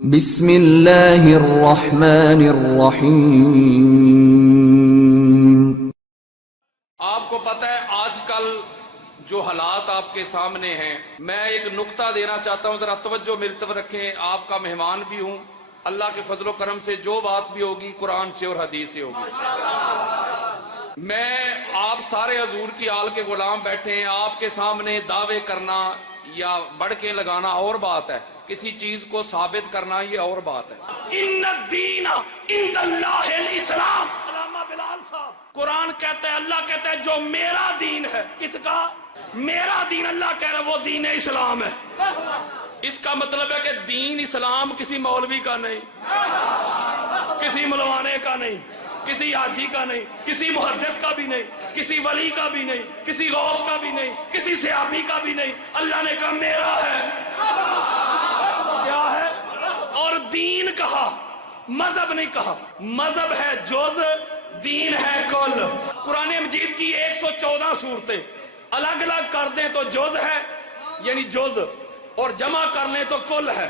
بسم اللہ الرحمن الرحیم۔ آپ کو پتہ ہے آج کل جو حالات آپ کے سامنے ہیں، میں ایک نقطہ دینا چاہتا ہوں، ذرا توجہ میری طرف رکھیں۔ آپ کا مہمان بھی ہوں، اللہ کے فضل و کرم سے جو بات بھی ہوگی قرآن سے اور حدیث سے ہوگی۔ میں آپ سارے حضور کی آل کے غلام بیٹھے ہیں، آپ کے سامنے دعوے کرنا یا بڑھ کے لگانا اور بات ہے، کسی چیز کو ثابت کرنا یہ اور بات ہے۔ ان الدین عند اللہ الاسلام، علامہ بلال صاحب، قرآن کہتا ہے، اللہ کہتا ہے جو میرا دین ہے، کس کا؟ میرا دین، اللہ کہہ رہا ہے وہ دین اسلام ہے۔ اس کا مطلب ہے کہ دین اسلام کسی مولوی کا نہیں، کسی ملوانے کا نہیں، کسی حاجی کا نہیں، کسی محدث کا بھی نہیں، کسی ولی کا بھی نہیں، کسی غوث کا بھی نہیں، کسی صحابی کا بھی نہیں۔ اللہ نے کہا میرا ہے۔ کیا ہے؟ اور دین کہا، مذہب نہیں کہا۔ مذہب ہے جز، دین ہے کل۔ قرآن مجید کی 114 صورتیں الگ الگ کر دیں تو جز ہے، یعنی جز، اور جمع کر لیں تو کل ہے۔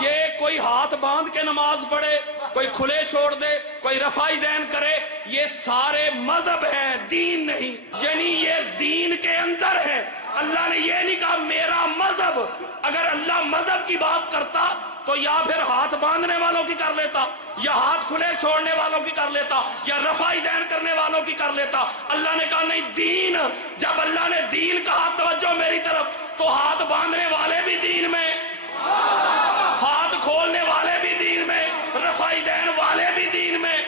یہ کوئی ہاتھ باندھ کے نماز پڑھے، کوئی کھلے چھوڑ دے، کوئی رفع دین کرے، یہ سارے مذہب ہیں، دین نہیں۔ یعنی یہ دین کے اندر ہے۔ اللہ نے یہ نہیں کہا میرا مذہب۔ اگر اللہ مذہب کی بات کرتا تو یا پھر ہاتھ باندھنے والوں کی کر لیتا، یا ہاتھ کھلے چھوڑنے والوں کی کر لیتا، یا رفع دین کرنے والوں کی کر لیتا۔ اللہ نے کہا نہیں، دین۔ جب اللہ نے دین کہا، توجہ میری طرف، تو ہاتھ باندھنے والے بھی دین میں، ہاتھ کھولنے والے بھی دین میں، رفع دین والے بھی دین میں،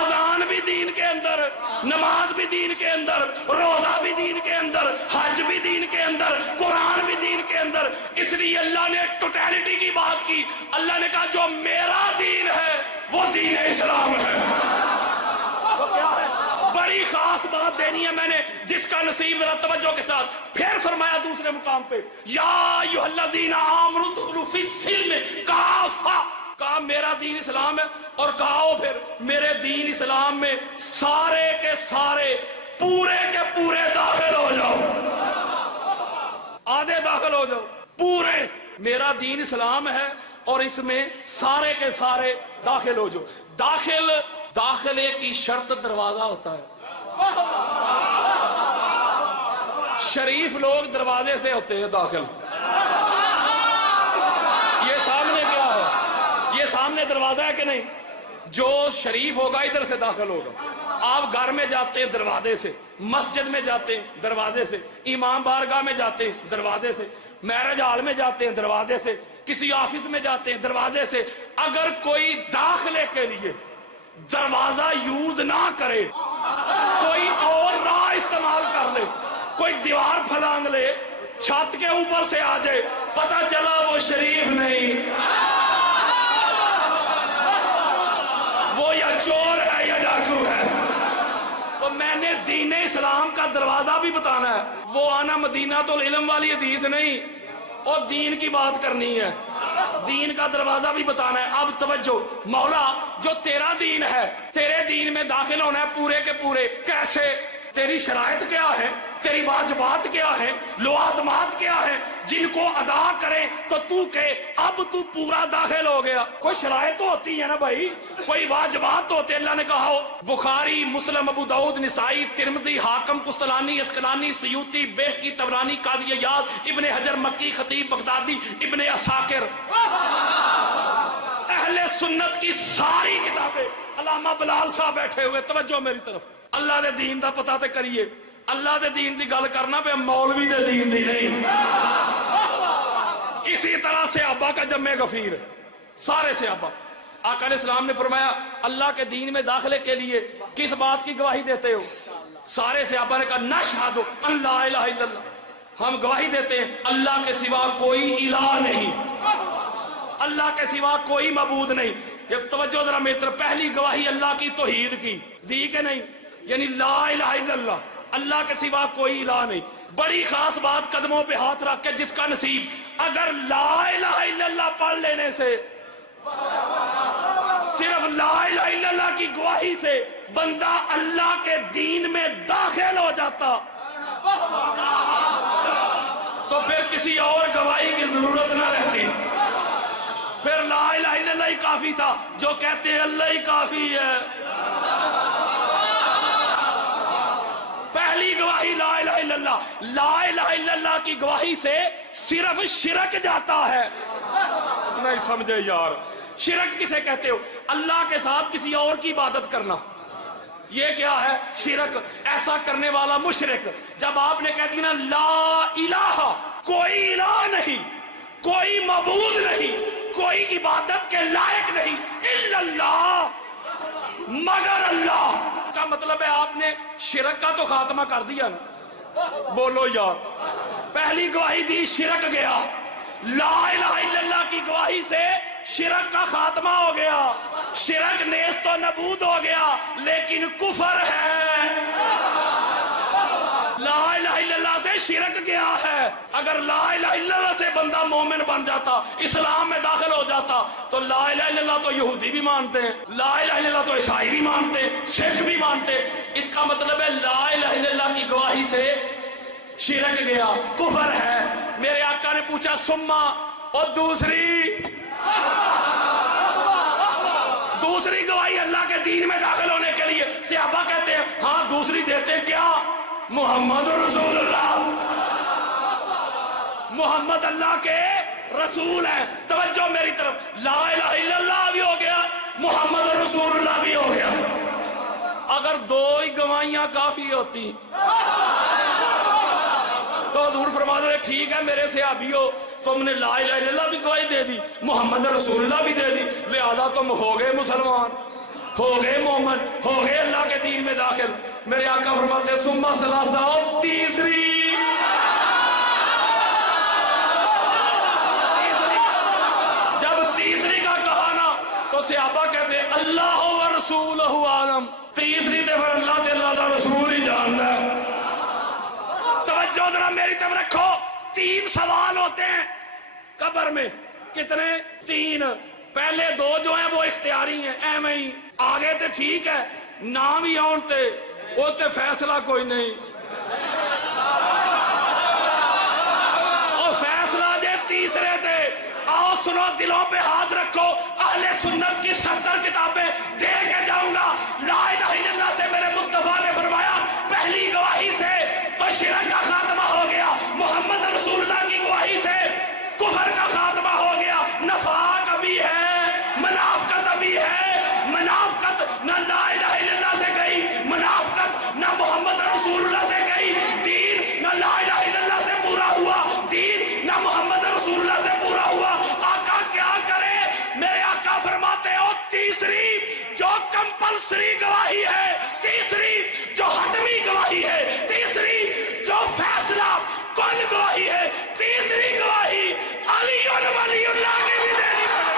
اذان بھی دین کے اندر، نماز بھی دین کے اندر، روزہ بھی دین کے اندر، حج بھی دین کے اندر، قرآن بھی دین کے اندر۔ اس لیے اللہ نے ٹوٹیلٹی کی بات کی۔ اللہ نے کہا جو میرا دین ہے وہ دین اسلام ہے۔ تو کیا ہے؟ بڑی خاص بات دینی ہے میں نے، جس کا نصیب ذرا توجہ کے ساتھ۔ پھر فرمایا دوسرے مقام پہ، یا ایھا الذین آمنوا ادخلوا فی السلم کافہ، کہا میرا دین اسلام ہے، اور کہا پھر میرے دین اسلام میں سارے کے سارے، پورے کے پورے داخل ہو جاؤ۔ آدھے داخل ہو جاؤ، پورے۔ میرا دین اسلام ہے اور اس میں سارے کے سارے داخل ہو جاؤ۔ داخلے کی شرط دروازہ ہوتا ہے۔ شریف لوگ دروازے سے ہوتے ہیں داخل۔ یہ سامنے کیا ہے؟ یہ سامنے دروازہ ہے کہ نہیں؟ جو شریف ہوگا ادھر سے داخل ہوگا۔ آپ گھر میں جاتے ہیں دروازے سے، مسجد میں جاتے ہیں دروازے سے، امام بارگاہ میں جاتے ہیں دروازے سے، میرج ہال میں جاتے ہیں دروازے سے، کسی آفس میں جاتے ہیں دروازے سے۔ اگر کوئی داخلے کے لیے دروازہ یوز نہ کرے، کوئی اور راہ استعمال کر لے، کوئی دیوار پھلانگ لے، چھت کے اوپر سے آ جائے، پتہ چلا وہ شریف نہیں، وہ یا چور ہے یا ڈاکو ہے۔ تو میں نے دین اسلام کا دروازہ بھی بتانا ہے، وہ آنا مدینہ تو العلم والی حدیث نہیں، اور دین کی بات کرنی ہے، دین کا دروازہ بھی بتانا ہے۔ اب توجہ، مولا جو تیرا دین ہے، تیرے دین میں داخل ہونا ہے پورے کے پورے۔ کیسے؟ تیری شرائط کیا ہے، تیری واجبات کیا ہیں، لوازمات کیا ہیں، جن کو ادا کریں تو تو کہ اب تو پورا داخل ہو گیا۔ کوئی شرائط ہوتی ہے نا بھائی، کوئی واجبات ہوتے ہیں۔ اللہ نے کہا ہو، بخاری، مسلم، ابو داؤد، نسائی، ترمذی، حاکم، قسطلانی، اسقلانی، سیوطی، بیہقی، طبرانی، قاضی عیاض، ابن حجر مکی، خطیب بغدادی، ابن عساکر، اہل سنت کی ساری کتابیں۔ علامہ بلال صاحب بیٹھے ہوئے، توجہ میری طرف۔ اللہ دے دین دا پتہ تے کریے، اللہ دے دین دی گل کرنا پہ مولوی دے دین دی نہیں۔ اسی طرح صحابہ کا جمع غفیر، سارے صحابہ۔ آقا علیہ السلام نے فرمایا اللہ کے دین میں داخلے کے لیے کس بات کی گواہی دیتے ہو؟ سارے صحابہ نے کہا نشہد ان لا الہ الا اللہ، ہم گواہی دیتے ہیں اللہ کے سوا کوئی الہ نہیں، اللہ کے سوا کوئی معبود نہیں۔ یہ توجہ ذرا میری طرف، پہلی گواہی اللہ کی توحید کی دی کہ نہیں؟ یعنی لا الہ الا اللہ، اللہ کے سوا کوئی الہ نہیں۔ بڑی خاص بات، قدموں پہ ہاتھ رکھ کے جس کا نصیب، اگر لا الہ الا اللہ پڑھ لینے سے، صرف لا الہ الا اللہ کی گواہی سے بندہ اللہ کے دین میں داخل ہو جاتا، تو پھر کسی اور گواہی کی ضرورت نہ رہتی۔ کافی تھا جو کہتے ہیں اللہ ہی کافی ہے. پہلی گواہی لا الہ الا اللہ. لا الہ الا اللہ کی گواہی سے صرف شرک جاتا ہے. نہیں سمجھے یار؟ شرک کسے کہتے ہو؟ اللہ کے ساتھ کسی اور کی عبادت کرنا. یہ کیا ہے؟ شرک. ایسا کرنے والا مشرک. جب آپ نے کہہ دیا نا لا الہ، کوئی الہ نہیں، کوئی معبود نہیں، کوئی عبادت کے لائق نہیں الا اللہ، مگر اللہ، کا مطلب ہے آپ نے شرک کا تو خاتمہ کر دیا نا. بولو یار. پہلی گواہی دی، شرک گیا. لا الہ الا اللہ کی گواہی سے شرک کا خاتمہ ہو گیا. شرک نیست و نبود ہو گیا، لیکن کفر ہے. لا الہ الا اللہ سے شرک گیا ہے. اگر لا الہ الا اللہ سے بندہ مومن بن جاتا، اسلام میں داخل ہو جاتا، تو لا الہ الا اللہ تو یہودی بھی مانتے ہیں، لا الہ الا اللہ تو عیسائی بھی مانتے ہیں، سکھ بھی مانتے. اس کا مطلب ہے لا الہ الا اللہ کی گواہی سے شرک گیا، کفر ہے. میرے آقا نے پوچھا سما، اور دوسری گواہی اللہ کے دین میں داخل ہونے کے لیے صحابہ کہتے ہیں ہاں دوسری دیتے ہیں. کیا؟ محمد رسول اللہ. محمد اللہ کے رسول ہیں. توجہ میری طرف. لا الہ الا اللہ بھی ہو گیا، محمد رسول اللہ بھی ہو گیا. اگر دو ہی گواہیاں کافی ہوتی تو حضور فرماتے ہیں ٹھیک ہے میرے صحابی ہو، تم نے لا الہ الا اللہ بھی گواہی دے دی، محمد رسول اللہ بھی دے دی، لہذا تم ہو گئے مسلمان، ہو گئے مومن، ہو گئے اللہ کے دین میں داخل. میرے آقا فرماتے ہیں ثم ثلاثہ، تیسری. جب تیسری کا کہا نا تو صحابہ کہتے ہیں اللہ و رسولہ عالم. تیسری دے پھر اللہ دے اللہ دا رسول ہی جاننا ہے. توجہ ذرا میری طرف رکھو. 3 سوال ہوتے ہیں قبر میں. کتنے؟ 3. پہلے 2 جو ہیں وہ اختیاری ہیں، ایویں ہی. آگے تے ٹھیک ہے، نام ہی آن تے وہ تے فیصلہ کوئی نہیں. اور فیصلہ جے تیسرے تے. آؤ سنو، دلوں پہ ہاتھ رکھو. اہل سنت کی 70 کتابیں دے کے جاؤں گا. لا الہ الا اللہ سے میرے مصطفیٰ نے فرمایا پہلی گواہی سے تو شرک کا خاتمہ ہو گیا، محمد رسول اللہ کی گواہی سے کفر کا خاتمہ ہو گیا. نفاق ابھی ہے، منافقت ابھی ہے. منافقت نہ لا الہ الا اللہ سے گئی، منافقت نہ محمد رسول اللہ سے گئی. دین نہ لا الہ الا اللہ سے پورا ہوا، دین نہ محمد رسول اللہ سے پورا ہوا. آقا کیا کرے؟ میرے آقا فرماتے ہو تیسری جو کمپلسری گواہی ہے، تیسری جو حتمی گواہی ہے، تیسری جو فیصلہ کن گواہی ہے، تیسری گواہی علی ولی اللہ کی بھی دینی پڑے.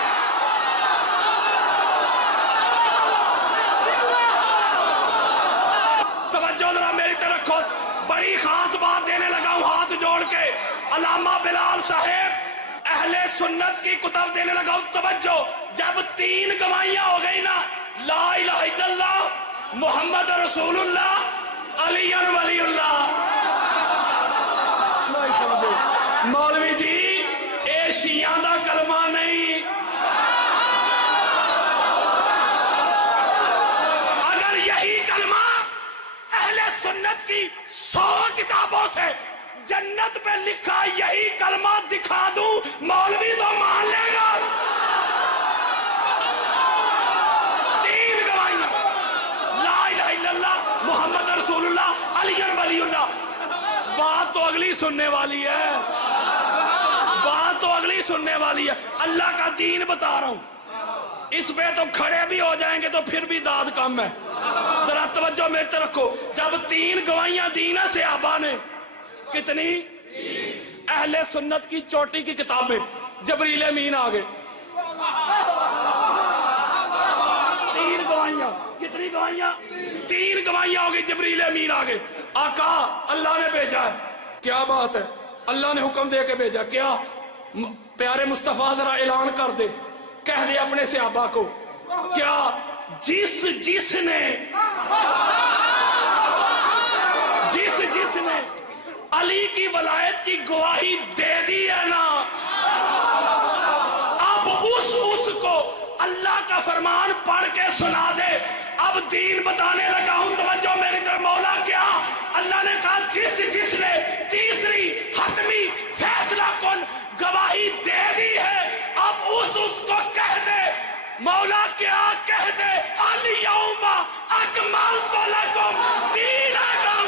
توجہ ذرا میری طرف رکھو. بڑی خاص بات دینے لگا ہوں ہاتھ جوڑ کے. علامہ بلال صاحب اہل سنت کی کتب دینے لگا ہوں. توجہ. جب 3 گواہیاں ہو گئی نا، لا الہ الا اللہ، محمد رسول اللہ، علی ولی اللہ. مولوی جی اے شیعہ دا کلمہ نہیں. اگر یہی کلمہ اہل سنت کی 100 کتابوں سے جنت پہ لکھا یہی کلمہ دکھا دوں، مولوی تو مان لے گا. 3 گواہیاں، لا الہ الا اللہ، محمد رسول اللہ، علی ولی اللہ. بات تو اگلی سننے والی ہے، بات تو اگلی سننے والی ہے. اللہ کا دین بتا رہا ہوں، اس پہ تو کھڑے بھی ہو جائیں گے تو پھر بھی داد کم ہے. ذرا توجہ میرے طرف رکھو. جب 3 گواہیاں دی نا صحابہ نے، کتنی؟ اہل سنت کی چوٹی کی کتابیں. جبریل امین آگے. 3 گواہیاں. کتنی گواہیاں؟ 3 گواہیاں ہوگی. جبریل امین آگے. آقا اللہ نے بھیجا ہے. کیا بات ہے؟ اللہ نے حکم دے کے بھیجا. کیا؟ پیارے مصطفیٰ ذرا اعلان کر دے، کہہ دے اپنے صحابہ کو. کیا؟ جس نے علی کی ولایت کی گواہی دے دی ہے نا، اب اس کو اللہ کا فرمان پڑھ کے سنا دے. اب دین بتانے لگا ہوں, توجہ میری طرف. مولا کیا اللہ نے کہا جس نے تیسری حتمی فیصلہ کن گواہی دے دی ہے, اب اس کو کہہ دے. مولا کیا کہہ دے, الیوم اکملت لکم دینکم.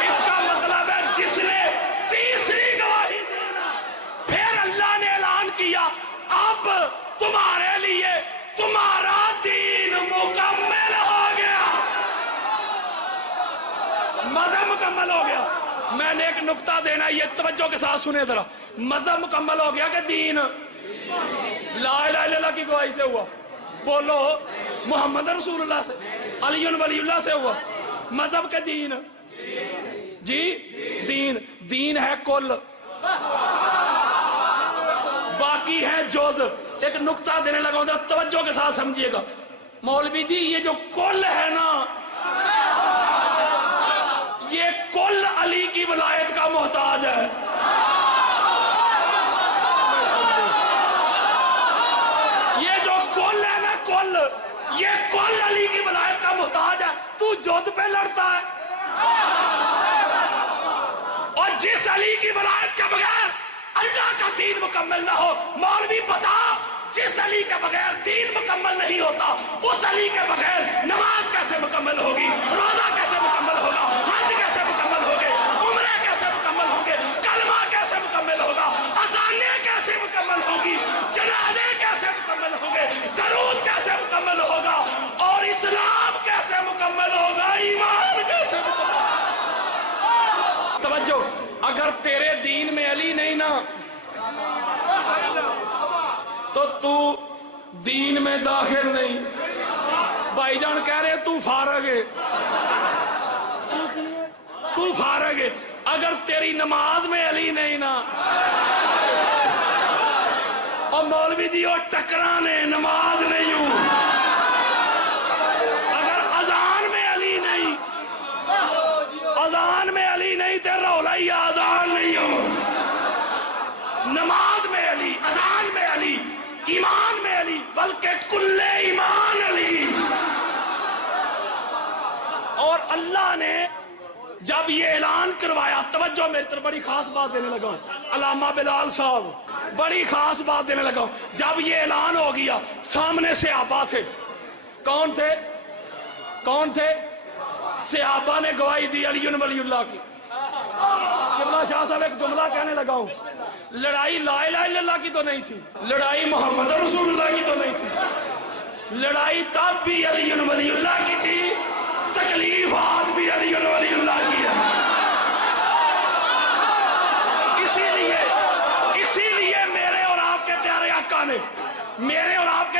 اس کا مطلب ہے جس نے تیسری گواہی دینا. پھر اللہ نے اعلان کیا اب تمہارے لیے تمہارا دین مکمل ہو گیا, مذہب مکمل ہو گیا. میں نے ایک نقطہ دینا, یہ توجہ کے ساتھ سنے ذرا. مذہب مکمل ہو گیا کہ دین لا الہ الا اللہ کی گواہی سے ہوا؟ بولو محمد رسول اللہ سے, علی ولی اللہ سے ہوا. مذہب کے دین جی دین ہے کل, باقی ہے جز. ایک نقطہ دینے لگا ہوں, توجہ کے ساتھ سمجھیے گا. مولوی جی یہ جو کل ہے نا, یہ کل علی کی ولایت کا محتاج ہے. یہ جو کل ہے نا کل, یہ کل علی کی ولایت کا محتاج ہے. تو جز پہ لڑتا ہے, اور جس علی کی ولایت کے بغیر اللہ کا دین مکمل نہ ہو. مولوی بتا, جس علی کے بغیر دین مکمل نہیں ہوتا, اس علی کے بغیر نماز کیسے مکمل ہوگی, روزہ کیسے مکمل ہوگا, حج کیسے مکمل ہوگے, عمرہ کیسے مکمل ہوں گے, کلمہ کیسے مکمل ہوگا, اذانیں کیسے مکمل ہوگی, جنازے کیسے مکمل ہوں گے, درود کیسے مکمل ہوگا, اور اسلام کیسے مکمل ہوگا, ایمان کیسے مکمل ہوگا. توجہ, اگر تیرے دین میں علی نہیں نا تو دین میں داخل نہیں. بھائی جان کہہ رہے تو فارغ ہے, تو فارغ ہے. اگر تیری نماز میں علی نہیں نا, اور مولوی جی وہ ٹکرانے نماز نہیں ہوں. اگر اذان میں علی نہیں, اذان میں علی نہیں تو رولا ہی اذان نہیں ہوں. نماز میں علی, اذان میں علی, ایمان میں علی, بلکہ کل ایمان علی. اور اللہ نے جب یہ اعلان کروایا, توجہ میری طرف, بڑی خاص بات دینے لگا ہوں. علامہ بلال صاحب, بڑی خاص بات دینے لگا ہوں. جب یہ اعلان ہو گیا, سامنے صحابہ تھے. کون تھے, کون تھے؟ صحابہ نے گواہی دی علی ولی اللہ کی. قبلہ شاہ صاحب ایک جملہ کہنے لگا ہوں, لڑائی لا الہ الا اللہ کی تو نہیں تھی, لڑائی محمد رسول اللہ کی تو نہیں تھی, لڑائی تب بھی علی ولی اللہ کی تھی, تکلیف آج بھی علی ولی اللہ کی ہے. اسی لیے میرے اور آپ کے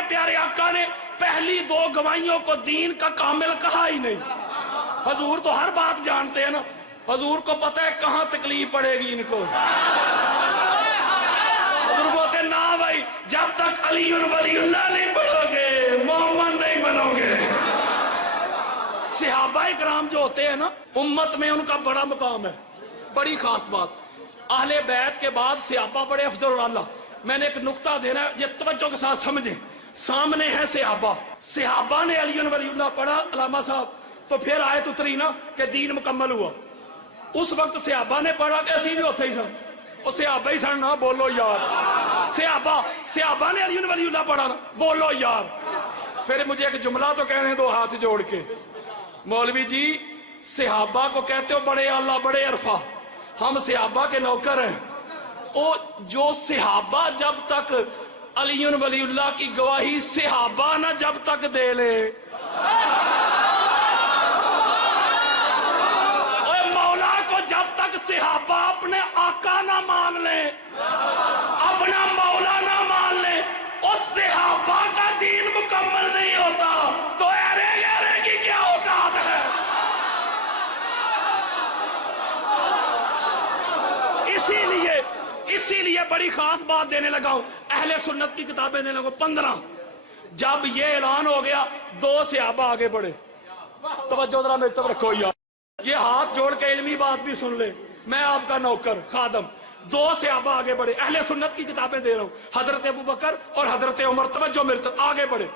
پیارے آقا نے پہلی دو گواہیوں کو دین کا کامل کہا ہی نہیں. حضور تو ہر بات جانتے ہیں نا, حضور کو پتہ ہے کہاں تکلیف پڑے گی ان کو. حضور بولتے نا بھائی, جب تک علی ولی اللہ نہیں بنو گے, محمد نہیں بنو گے. صحابہ کرام جو ہوتے ہیں نا, امت میں ان کا بڑا مقام ہے. بڑی خاص بات, اہل بیت کے بعد صحابہ بڑے افضل اللہ. میں نے ایک نقطہ دینا ہے, یہ توجہ کے ساتھ سمجھیں. سامنے ہے صحابہ نے علی ولی اللہ پڑھا علامہ صاحب, تو پھر آیت اتری نا کہ دین مکمل ہوا. اس وقت صحابہ نے پڑھا کہ اسی بھی ہوتے ہی سن, اور صحابہ ہی سن نا, بولو یار. صحابہ نے علی ولی اللہ پڑھا نا, بولو یار. پھر مجھے ایک جملہ تو کہنے دو ہاتھ جوڑ کے, مولوی جی صحابہ کو کہتے ہو بڑے اعلیٰ بڑے عرفہ, ہم صحابہ کے نوکر ہیں. او جو صحابہ جب تک علی ولی اللہ کی گواہی صحابہ نہ جب تک دے لے, مولا کو جب تک صحابہ اپنے آقا نہ مان لے, اپنا مولا نہ مان لے, اس صحابہ کا دین مکمل نہیں ہوتا. تو ایرے گیرے کی کیا اوقات ہے. اسی لیے بڑی خاص بات دینے لگا ہوں. اہل سنت کی کتابیں دینے لگا 15. جب یہ اعلان ہو گیا, 2 صحابہ آگے بڑھے. توجہ ذرا میری طرف رکھو یار, یہ ہاتھ جوڑ کے علمی بات بھی سن لے, میں آپ کا نوکر خادم. دو صحابہ آگے بڑھے، اہل سنت کی کتابیں دے رہا ہوں، حضرت ابو بکر اور حضرت عمر، توجہ میری طرف، آگے بڑھے،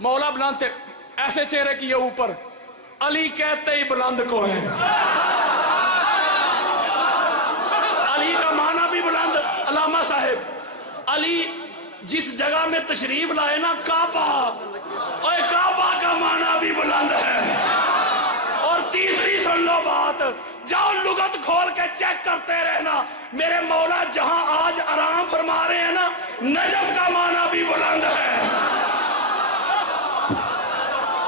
مولا بلند تھے، ایسے چہرے کیے اوپر، علی کہتے ہی بلند کو ہے، علی کا معنی بھی بلند، علامہ صاحب علی جس جگہ میں تشریف لائے نا کعبہ، اور کعبہ کا معنی بھی بلند ہے۔ اور تیسری سن لو بات، جاؤ لغت کھول کے چیک کرتے رہنا، میرے مولا جہاں آج آرام فرما رہے ہیں نا، نجف کا معنی بھی بلند ہے۔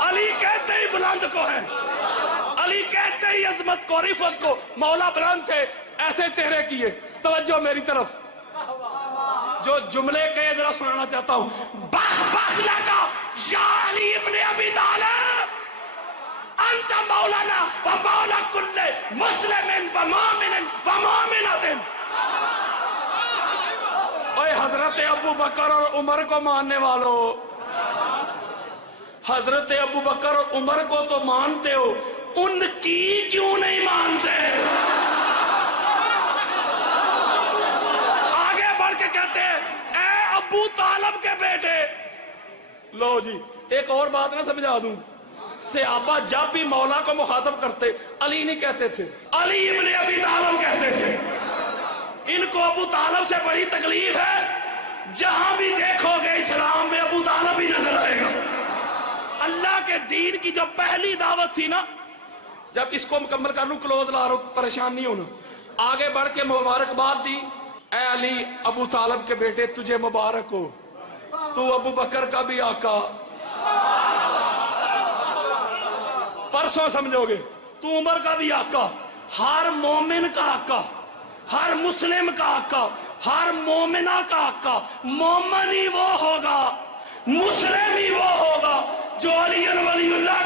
علی کہتے ہی بلند کو ہے، علی کہتے ہی عظمت کو، رفت کو، مولا بلند تھے، ایسے چہرے کیے، توجہ میری طرف، جو جملے کے ذرا سنانا چاہتا ہوں، بخ لگا یا علی ابن ابی طالب انت مولانا و مولا کل مسلم و مومن و مومنت۔ اے حضرت ابو بکر اور عمر کو ماننے والو، حضرت ابو بکر اور عمر کو تو مانتے ہو، ان کی کیوں نہیں مانتے؟ آگے بڑھ کے کہتے ہیں اے ابو طالب کے بیٹے۔ لو جی ایک اور بات نہ سمجھا دوں، صحابہ جب بھی مولا کو مخاطب کرتے علی نہیں کہتے تھے، علی ابن ابی طالب کہتے تھے۔ ان کو ابو طالب سے بڑی تکلیف ہے، جہاں بھی دیکھو گے اسلام میں ابو طالب ہی نظر آئے گا۔ اللہ کے دین کی جو پہلی دعوت تھی نا، جب اس کو مکمل کر لوں، کلوز لا رہا ہوں، پریشان نہیں ہونا، آگے بڑھ کے مبارکباد دی، اے علی ابو طالب کے بیٹے تجھے مبارک ہو، تو ابو بکر کا بھی آقا، پرسوں سمجھو گے، تو عمر کا بھی آقا، ہر مومن کا آقا، ہر مسلم کا آقا، ہر مومنہ کا آقا۔ مومن ہی وہ ہوگا، مسلم ہی وہ ہوگا جو علی ولی اللہ